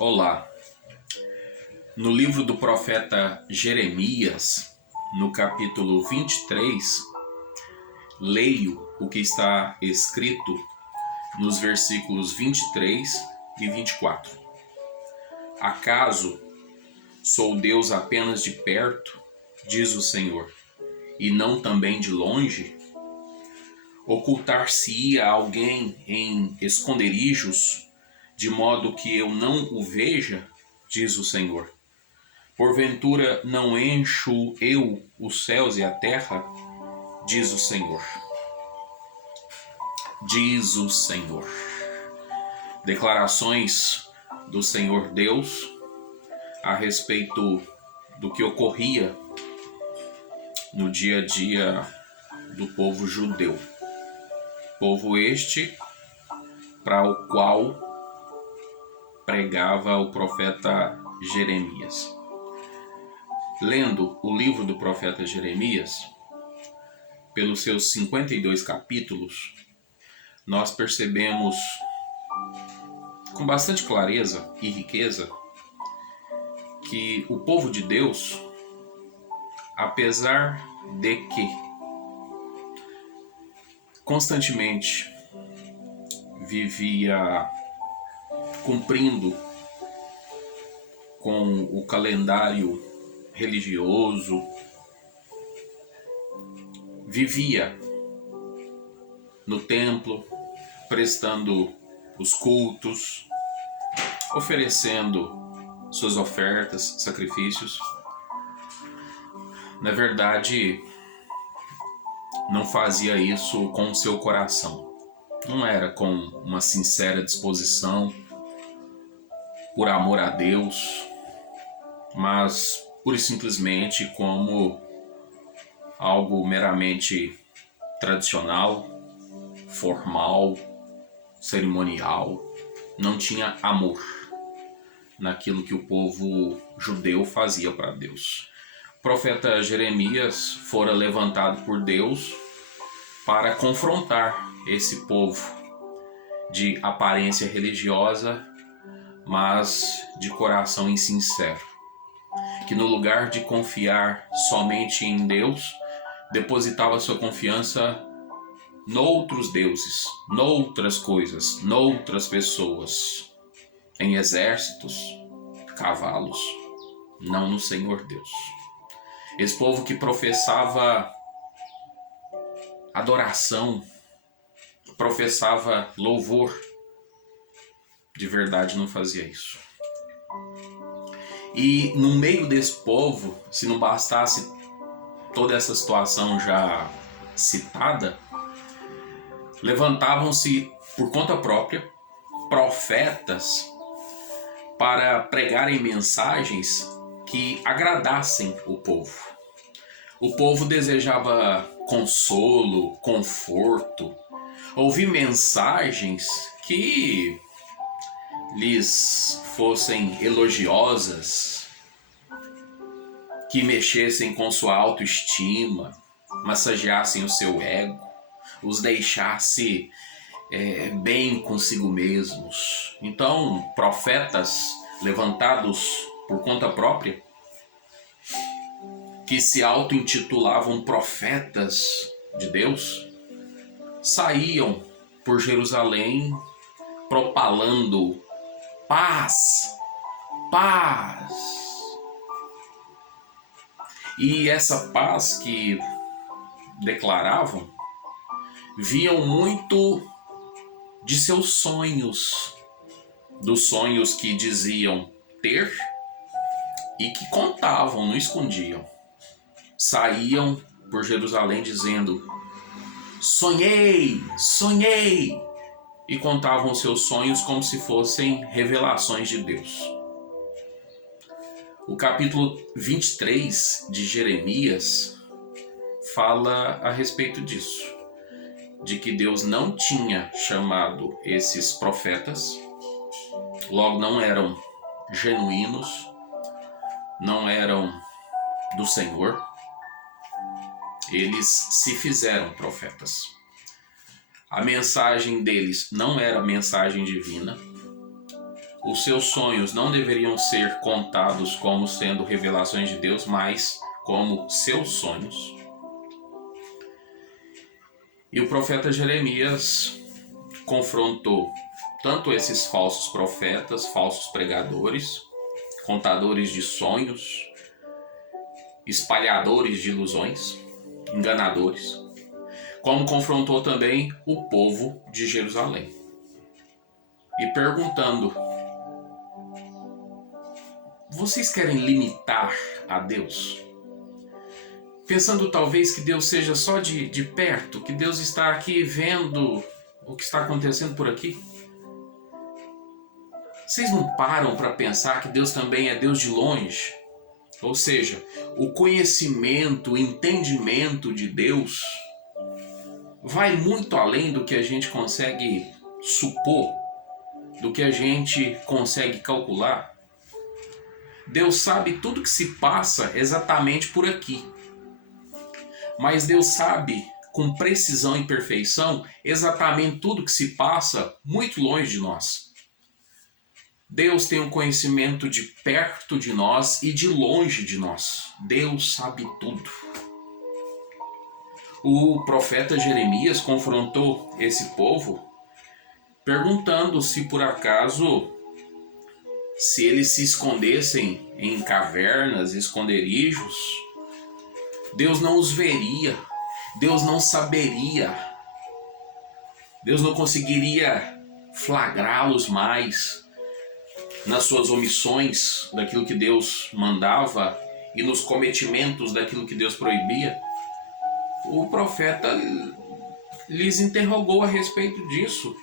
Olá. No livro do profeta Jeremias, no capítulo 23, leio o que está escrito nos versículos 23 e 24. Acaso sou Deus apenas de perto, diz o Senhor, e não também de longe? Ocultar-se-ia alguém em esconderijos, de modo que eu não o veja, diz o Senhor. Porventura não encho eu os céus e a terra, diz o Senhor. Diz o Senhor. Declarações do Senhor Deus a respeito do que ocorria no dia a dia do povo judeu. Povo este para o qual pregava o profeta Jeremias. Lendo o livro do profeta Jeremias, pelos seus 52 capítulos, nós percebemos com bastante clareza e riqueza que o povo de Deus, apesar de que constantemente vivia cumprindo com o calendário religioso, vivia no templo, prestando os cultos, oferecendo suas ofertas, sacrifícios. Na verdade, não fazia isso com o seu coração. Não era com uma sincera disposição, por amor a Deus, mas pura e simplesmente como algo meramente tradicional, formal, cerimonial. Não tinha amor naquilo que o povo judeu fazia para Deus. O profeta Jeremias fora levantado por Deus para confrontar esse povo de aparência religiosa, mas de coração insincero, que no lugar de confiar somente em Deus, depositava sua confiança noutros deuses, noutras coisas, noutras pessoas, em exércitos, cavalos, não no Senhor Deus. Esse povo que professava adoração, professava louvor, de verdade não fazia isso. E no meio desse povo, se não bastasse toda essa situação já citada, levantavam-se por conta própria profetas para pregarem mensagens que agradassem o povo. O povo desejava consolo, conforto, ouvir mensagens que lhes fossem elogiosas, que mexessem com sua autoestima, massageassem o seu ego, os deixasse bem consigo mesmos. Então, profetas levantados por conta própria, que se auto-intitulavam profetas de Deus, saíam por Jerusalém propalando paz, paz. E essa paz que declaravam, viam muito de seus sonhos, dos sonhos que diziam ter e que contavam, não escondiam. Saíam por Jerusalém dizendo: sonhei, sonhei, e contavam seus sonhos como se fossem revelações de Deus. O capítulo 23 de Jeremias fala a respeito disso, de que Deus não tinha chamado esses profetas, logo não eram genuínos, não eram do Senhor. Eles se fizeram profetas. A mensagem deles não era mensagem divina, os seus sonhos não deveriam ser contados como sendo revelações de Deus, mas como seus sonhos. E o profeta Jeremias confrontou tanto esses falsos profetas, falsos pregadores, contadores de sonhos, espalhadores de ilusões, enganadores, como confrontou também o povo de Jerusalém. E perguntando: vocês querem limitar a Deus? Pensando talvez que Deus seja só de perto, que Deus está aqui vendo o que está acontecendo por aqui? Vocês não param para pensar que Deus também é Deus de longe? Ou seja, o conhecimento, o entendimento de Deus vai muito além do que a gente consegue supor, do que a gente consegue calcular. Deus sabe tudo que se passa exatamente por aqui. Mas Deus sabe com precisão e perfeição exatamente tudo que se passa muito longe de nós. Deus tem um conhecimento de perto de nós e de longe de nós. Deus sabe tudo. O profeta Jeremias confrontou esse povo perguntando se por acaso, se eles se escondessem em cavernas, esconderijos, Deus não os veria, Deus não saberia, Deus não conseguiria flagrá-los mais nas suas omissões daquilo que Deus mandava e nos cometimentos daquilo que Deus proibia. O profeta lhes interrogou a respeito disso.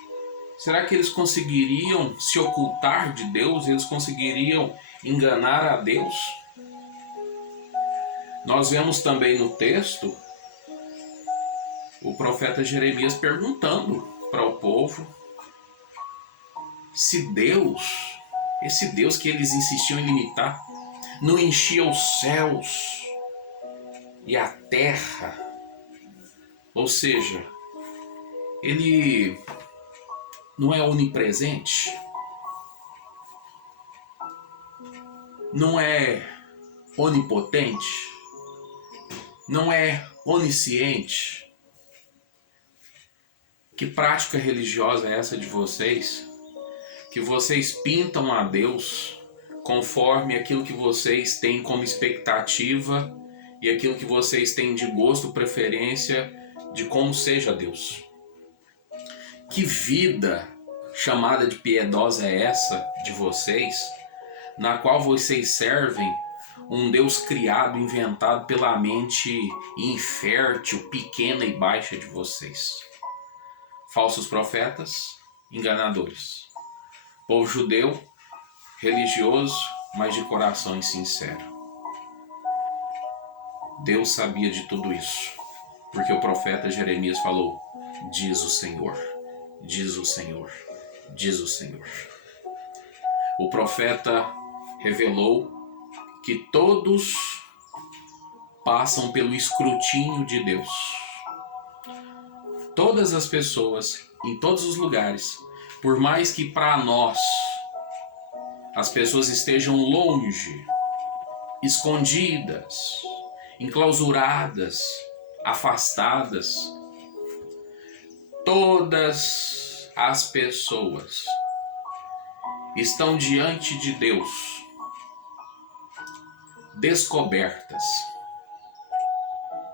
Será que eles conseguiriam se ocultar de Deus? Eles conseguiriam enganar a Deus? Nós vemos também no texto o profeta Jeremias perguntando para o povo se Deus, esse Deus que eles insistiam em limitar, não enchia os céus e a terra. Ou seja, ele não é onipresente, não é onipotente, não é onisciente. Que prática religiosa é essa de vocês? Que vocês pintam a Deus conforme aquilo que vocês têm como expectativa e aquilo que vocês têm de gosto, preferência de como seja Deus. Que vida chamada de piedosa é essa de vocês, na qual vocês servem um Deus criado, inventado pela mente infértil, pequena e baixa de vocês? Falsos profetas, enganadores. Povo judeu, religioso, mas de coração insincero. Deus sabia de tudo isso, porque o profeta Jeremias falou: diz o Senhor, diz o Senhor, diz o Senhor. O profeta revelou que todos passam pelo escrutínio de Deus. Todas as pessoas, em todos os lugares, por mais que para nós as pessoas estejam longe, escondidas, enclausuradas, afastadas, todas as pessoas estão diante de Deus, descobertas.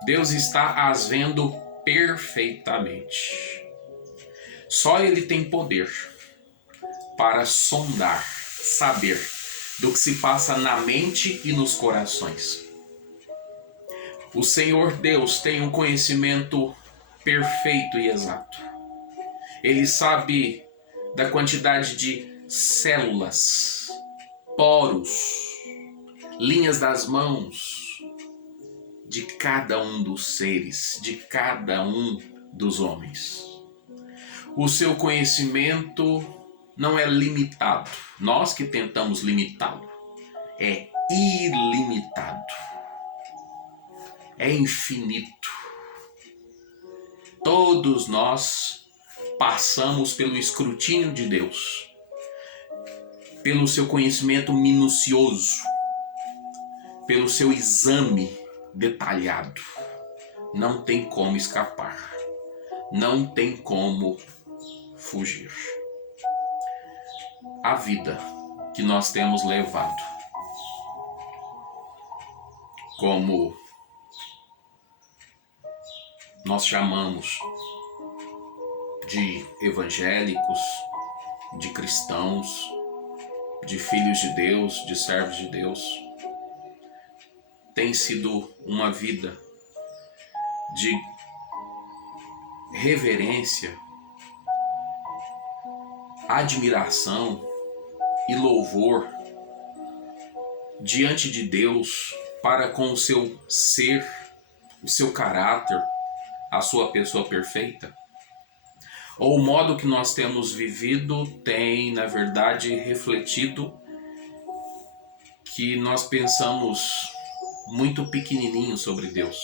Deus está as vendo perfeitamente. Só Ele tem poder para sondar, saber do que se passa na mente e nos corações. O Senhor Deus tem um conhecimento perfeito e exato. Ele sabe da quantidade de células, poros, linhas das mãos de cada um dos seres, de cada um dos homens. O seu conhecimento não é limitado. Nós que tentamos limitá-lo. É ilimitado. É infinito. Todos nós passamos pelo escrutínio de Deus. pelo seu conhecimento minucioso, pelo seu exame detalhado. Não tem como escapar, não tem como fugir. A vida que nós temos levado como nós chamamos de evangélicos, de cristãos, de filhos de Deus, de servos de Deus, tem sido uma vida de reverência, admiração e louvor diante de Deus para com o seu ser, o seu caráter, a sua pessoa perfeita? Ou o modo que nós temos vivido tem, na verdade, refletido que nós pensamos muito pequenininho sobre Deus,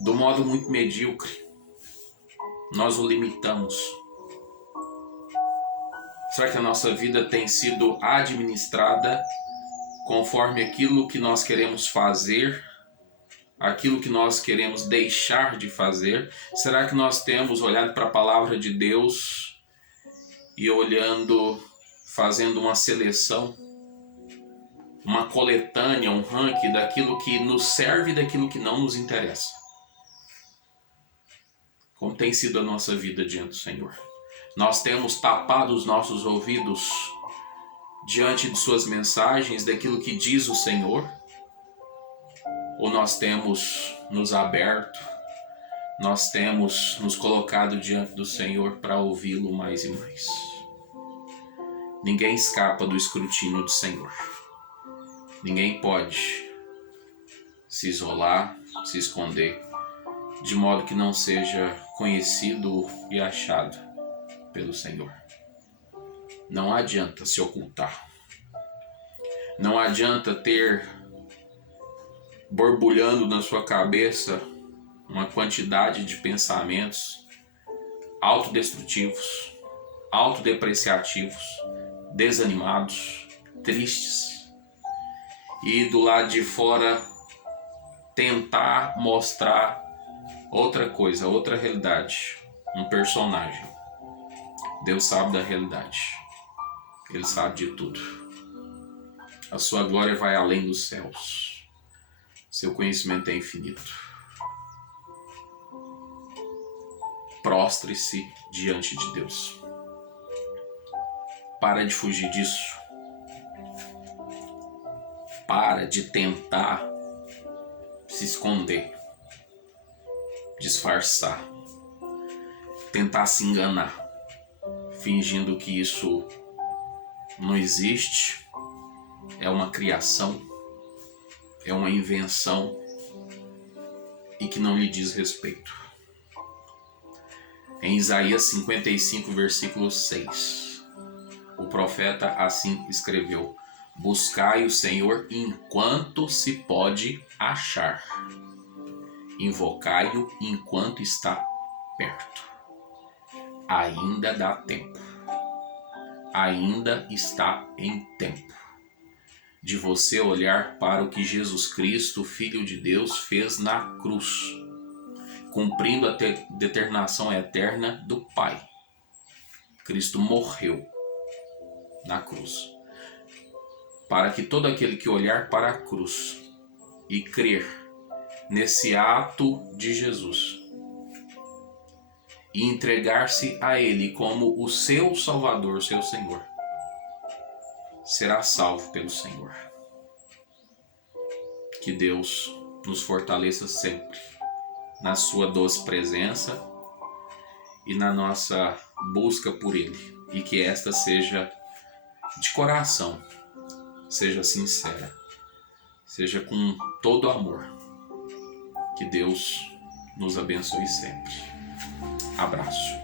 do modo muito medíocre, nós o limitamos? Será que a nossa vida tem sido administrada conforme aquilo que nós queremos fazer, aquilo que nós queremos deixar de fazer? Será que nós temos olhado para a palavra de Deus e fazendo uma seleção, uma coletânea, um ranking daquilo que nos serve e daquilo que não nos interessa? Como tem sido a nossa vida diante do Senhor? Nós temos tapado os nossos ouvidos diante de suas mensagens, daquilo que diz o Senhor? Ou nós temos nos aberto, nós temos nos colocado diante do Senhor para ouvi-lo mais e mais? Ninguém escapa do escrutínio do Senhor. Ninguém pode se isolar, se esconder, de modo que não seja conhecido e achado pelo Senhor. Não adianta se ocultar. Não adianta ter borbulhando na sua cabeça uma quantidade de pensamentos autodestrutivos, autodepreciativos, desanimados, tristes, e do lado de fora tentar mostrar outra coisa, outra realidade, um personagem. Deus sabe da realidade, Ele sabe de tudo. A sua glória vai além dos céus, seu conhecimento é infinito. Prostre-se diante de Deus. Para de fugir disso. Para de tentar se esconder, disfarçar, tentar se enganar, fingindo que isso não existe, é uma criação, é uma invenção e que não lhe diz respeito. Em Isaías 55, versículo 6, o profeta assim escreveu: buscai o Senhor enquanto se pode achar, invocai-o enquanto está perto. Ainda dá tempo, ainda está em tempo de você olhar para o que Jesus Cristo, Filho de Deus, fez na cruz, cumprindo a determinação eterna do Pai. Cristo morreu na cruz, para que todo aquele que olhar para a cruz e crer nesse ato de Jesus e entregar-se a Ele como o seu Salvador, seu Senhor, será salvo pelo Senhor. Que Deus nos fortaleça sempre na sua doce presença e na nossa busca por Ele, e que esta seja de coração, seja sincera, seja com todo amor. Que Deus nos abençoe sempre. Abraço.